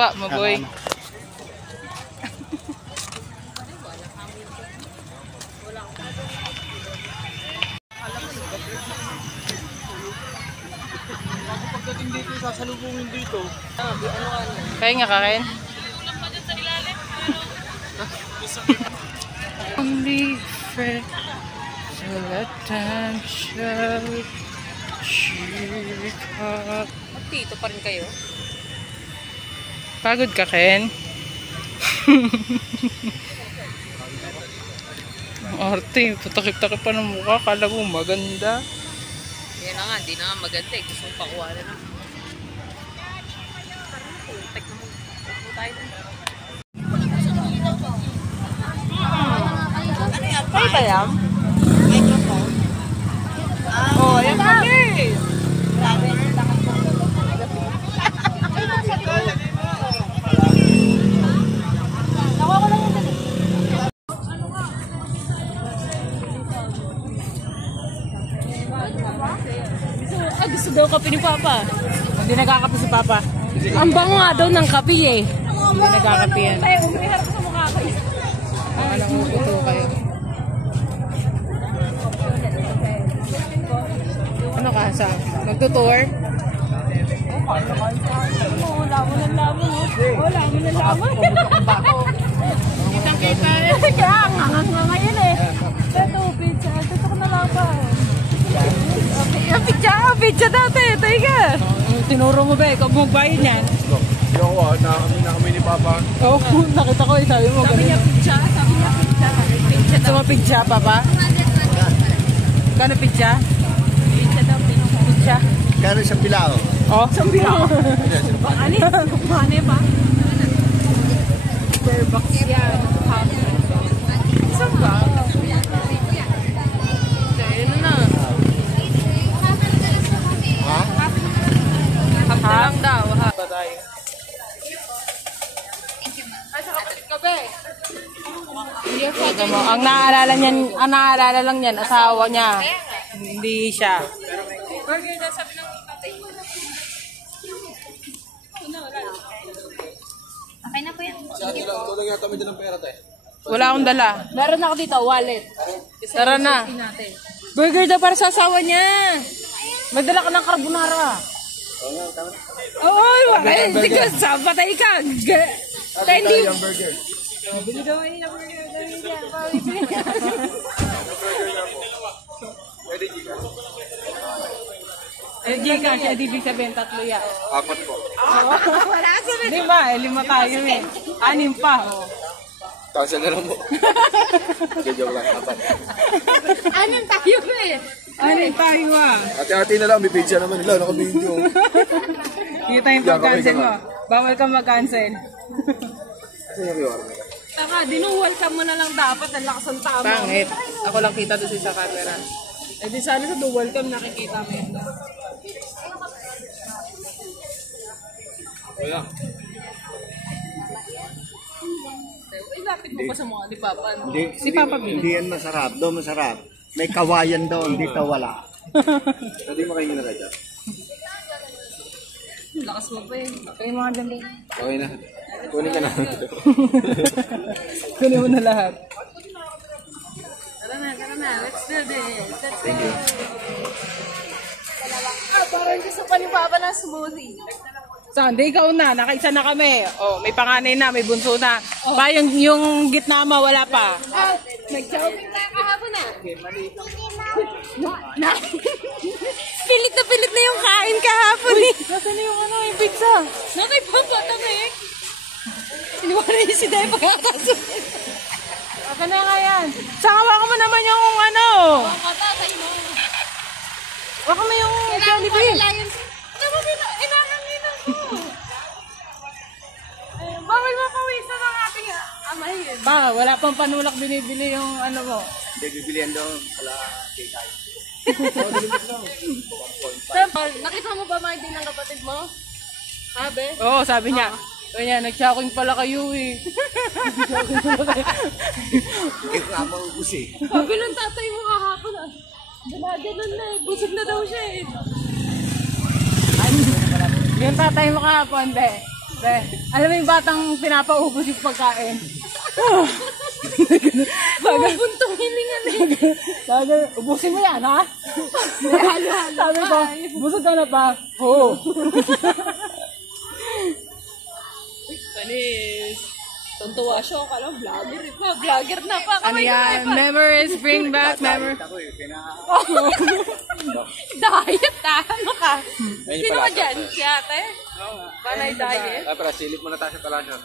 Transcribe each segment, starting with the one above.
sawa mo, boy. Pagdating dito, sasalubungin dito. Kaya nga kakin? Only friend so that time shall shake up. Dito pa rin kayo? Pagod ka, Ken? Arte, patakip-takip pa ng mukha. Kala mo maganda. Yan na nga, di na nga maganda eh. Gusto mong pakuha na lang. Tek na mo. Upo tayo dun. Ay, bayam? Microphone? Oh, ayan kami! Grabe. Gusto daw kape ni Papa. Hindi nagkakape si Papa. Ang bango nga daw ng kape eh. Hindi nagkakape yan. Ay, umiharap sa mukha ko eh. Alang uto kayo. Ano ka sa? Magtutour? Wala mo ng lamon. Wala mo ng lamon. Kitang-kita eh. Kaya nga ngayon eh. Ito, pizza. Ito ko na lang pa. Pizza dati. Taiga. Tinuro mo ba? Ikaw magbayad yan? Yo, na kami ni Papa. Oo, nakita ko eh. Sabi mo Sabi niya pizza. Sabi niya pizza. Pizza gusto mo pizza, Papa? Kano pizza? Pizza daw. Pizza? Kano sa Pilao? Oh, Sabi niya. Ano? Mane ba? Starbucks yan. Saan ba? Ano na? Half na lang daw. Ba tayo? Ay, sa kapatid ka ba eh? Ang naaalala lang niyan, asawa niya. Hindi siya. Burger na sabi ng tatay mo. Okay na po yan. Tulong yata kami din ng pera tayo. Wala akong dala. Meron ako dito, wallet. Tara na. Natin. Burger daw para sa asawa niya. Magdala ka ng carbonara. Oo, bakit? Hindi ka, patay ka. Hindi. Burger. Bili daw ay na burger. Pwede giga. Gcash, ibig sabihin tatlo yan. Apat po. Wala sa Di ba? 5 tayo eh. 6 pa. Oh. Cancel na lang po. Joke lang. Apat. Anong tayo eh? 6 tayo ah. Ate-ate na lang. May pizza naman nila. Naka-video. Kita yung pag-cancel mo. Bawal kang mag-cancel. Kasi yung QR. Taka, dinuwal ka mo na lang dapat. Ang lakas ang tama. Pangit. Ako lang kita doon sa camera. Eh di sana sa dual cam nakikita mo yun. Kaya. Ilapit mo pa sa mga ni Papa. No? Si Papa Bin. Hindi yan masarap. Doon masarap. May kawayan doon. Dito wala. Hindi mo kayo nilagay. Lakas mo pa eh. Kayo mga dali. Okay na. Kunin ka na. Kunin mo na lahat. Tara na. Let's do this. Let's do this. Parang gusto pa ni Papa ng smoothie. Sunday, ikaw na. Nakaisa na kami. Oh, may panganay na, may bunso na. Pa, yung gitna mo, wala pa. Nag-shopping tayo kahapon na. Pilit na yung kain kahapon eh. Nasaan na yung yung pizza? Nakay Papa tamik. Iniwanan niya si Day pagkakasunod. Aka na nga yan. Sakawa ko mo naman yung Katatay mo. Waka mo yung Jollibee. Inanganinan ko. Bawal mapawisan ng ating amahin. Ba, wala pang panulak binibili yung mo. Hindi bibilihan doon. Wala. Nakita mo ba mga din ng kapatid mo? Sabi? Oo, sabi niya. Sabi niya, nag-shocking pala kayo eh. Hindi ko nga maubos eh. Sabi ng tatay mo kahapon ah. Ganun na eh. Busog na daw siya eh. Yung tatay mo kahapon, be. Be, alam mo yung batang pinapaubos yung pagkain. Buntong hiningan eh. Sabi, ubusin mo yan, ha? Sabi ko, busog ka na pa. Oo. Panis. Tuntua siya. Kala vlogger eh. Vlogger na pa. Ano yan? Memories, bring back memories. Diet ah. Ano ka? Ayun Sino pala, ka dyan? Si ate? Panay diet? Ay, para silip mo na tayo sa palasyo.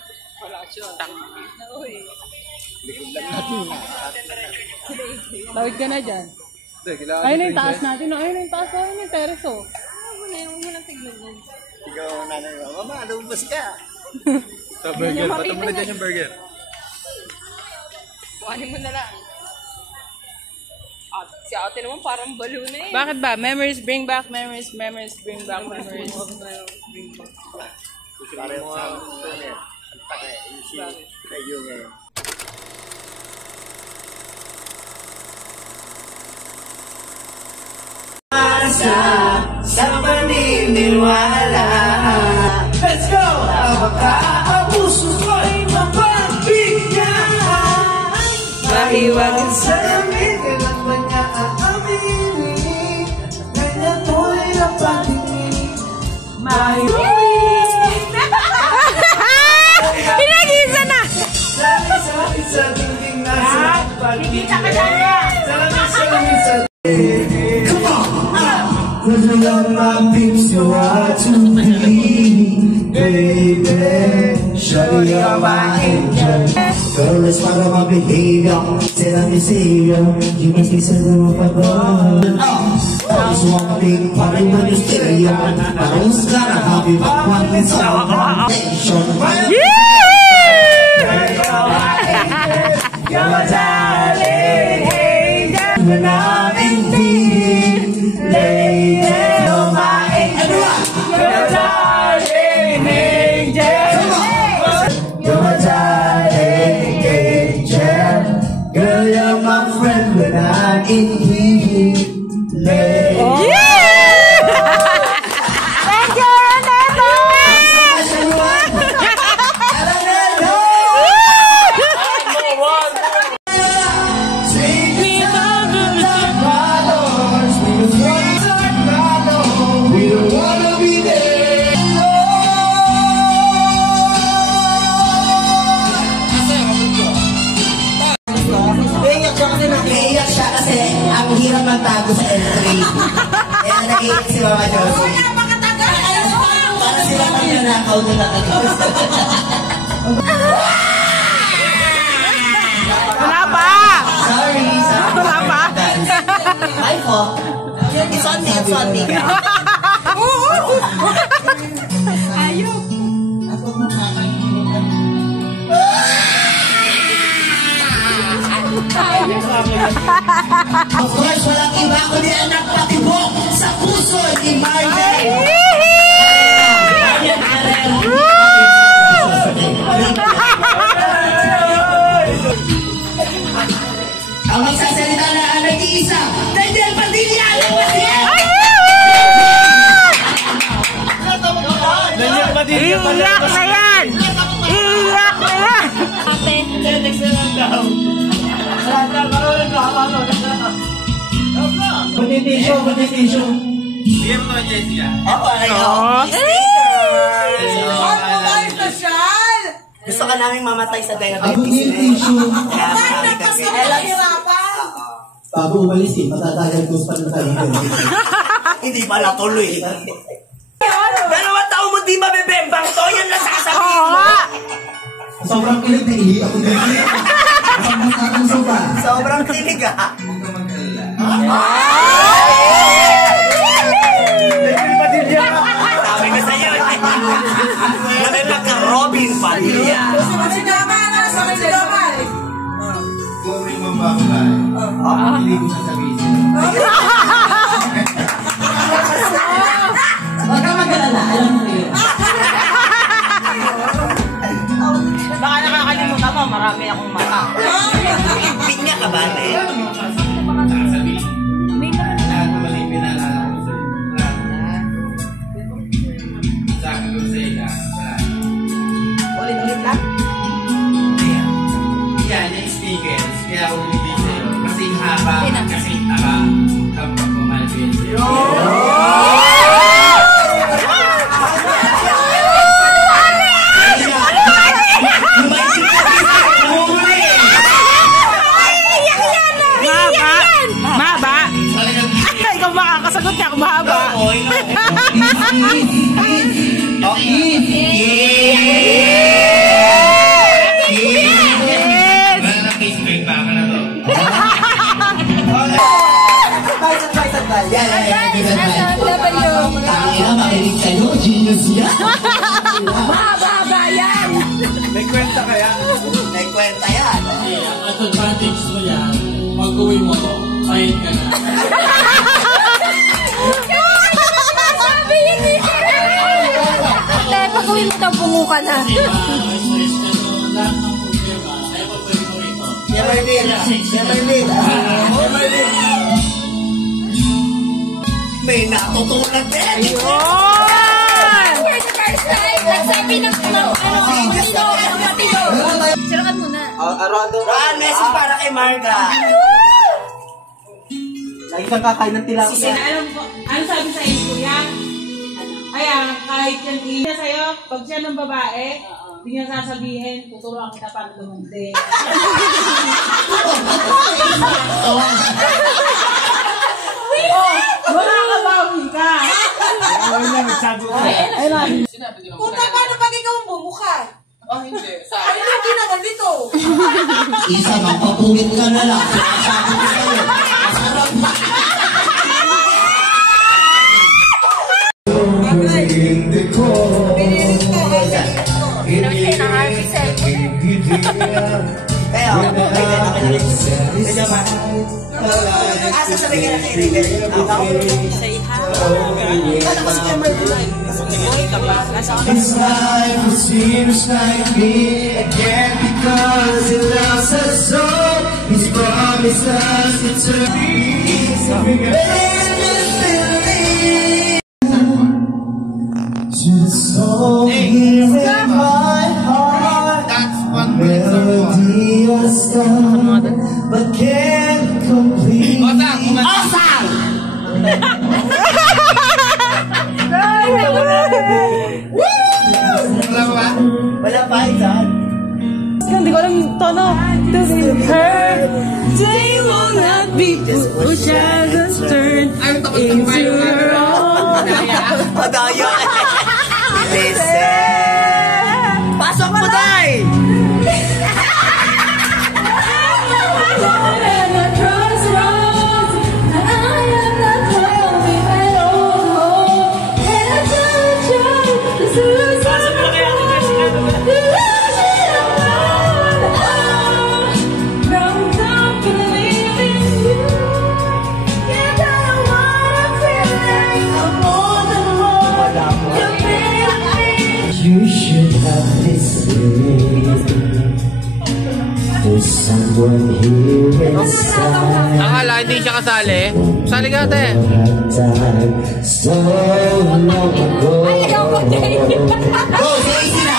Uy. Tawid ka na dyan. Hindi, kailangan Ayun na yung taas natin. Ayun na yung taas natin yung terrace, oh. Huwag mo lang tignan yan. Ikaw, nanay mo, mama, lumabas ka. Sa burger. Pato mo na dyan yung burger. Kuhanin mo na lang. At si ate naman parang balo na eh. Bakit ba? Memories, bring back memories, memories, bring back memories. Parang sa internet. Ang takay. Kayo ngayon. Sa paniniwala. Let's go! Baka ang puso ko'y mapagbigyan. Mahiwagan sa lamig, kailan man niya aaminin. Ganyan mo'y napatingin. Pinag-isa na! Sabi sa dingding nasa pag-ibig. Sabi sa come on! Cause we love my peeps, you are to me, baby. Surely you're my angel. Girl, it's part of my behavior. Say I'm your savior. You must be sending up a gun. Just one big party when you stay young. I don't gotta have you back when it's all nation. You're my darling angel. When I'm in need, lady, you're my angel. You're my darling angel. You're my darling angel. Girl, you're my friend when I'm in need, lady. Naiiyak siya kasi ang hirap magtago sa L3. Kaya nag-iiyak si Mama Josie. Para sila kang nanakaw na nakagos. Wala pa! Sorry. Wala pa! Hi po. It's on me, it's on me. Ayaw. Ako makakalimutan. Of course, walang iba kundi ang nagpatibok sa puso ni Marley. Ang magsasalita na ang nag-iisa, Daniel Padilla! Daniel Padilla pala. Iiyak na yan! Iiyak na yan! Competition. Bigyan mo naman Jessie Ako, ano? Gusto ka namin mamatay sa diabetes. Kaya marami kasi. Bago umalis matatagal ko pa ng tayo. Hindi pa natuloy. 2 taon mo di mabibembang to, yan lang sasabihin mo. Sobrang kilig na ihi ako dito. Sobrang kilig ah. Sabi ko sa'yo. Yan ay pagka-Robin Padilla. Kung may mabakay, hindi ko sasabihin. Huwag ka mag-alala, alam mo yun. Baka nakakalimutan mo, marami akong mata. Pinya ka ba, ne? Lahat na mali pinalala ko sa lahat. Sa akin ko sa ila. lang? Yan, yung stickers. Kaya ako bibigay sa'yo. Kasi haba, kasi taba. Kapag kumahal ko yun sa'yo. Mahaba? Ikaw makakasagot niya kung mahaba. Wala na face break pa ka na to. Makinig kayo, genius yan. Mahaba yan! May kwenta kaya? May kwenta yan. At advantage mo yan, pag-uwi mo, pahit ka na. Sabi hindi ka na! Ate, pag-uwi mo daw, bungo ka na. Stress ka doon, lahat ng problema, ay pag-uwi mo rito. Never did. Never did. Never did. May natutunan din. Ayun! For the first time, nagsabi ng matino. Sirakan mo na. Ron, message para kay Marga. Lagi kang kakain ng tilang. Ano sabi sa iyo, kuya? Kaya kahit yan niya sa'yo, pag siya ng babae, hindi niya sasabihin, tuturuan kita para lumandi. Makakabawi ka. Punta paano pag ikaw ang bumuka? Ano yung ginawa dito? Isa, magpapuwit ka na lang. Sinasabi ko sa'yo. Masarap na. Kaya ako, may ganyan. Medyo ba? Asa sa bigyan ng kaibigan? Say hi. This life will seems like me again because he loves us so. He's promised us eternity. To the soul here in my heart, That's 1 minute or more. melody of song, but can't complete. Osang! Wala ba? Wala pa, Izan. Hindi ko alam yung tono. Her day will not be pushed as a turn into her own. Madaya. Listen. Pasok mo, Day! You should have listened. There's someone here inside. Akala hindi siya kasali. Sali ka ate. Had time so long ago. Ay, ikaw ko din. Go, say sila!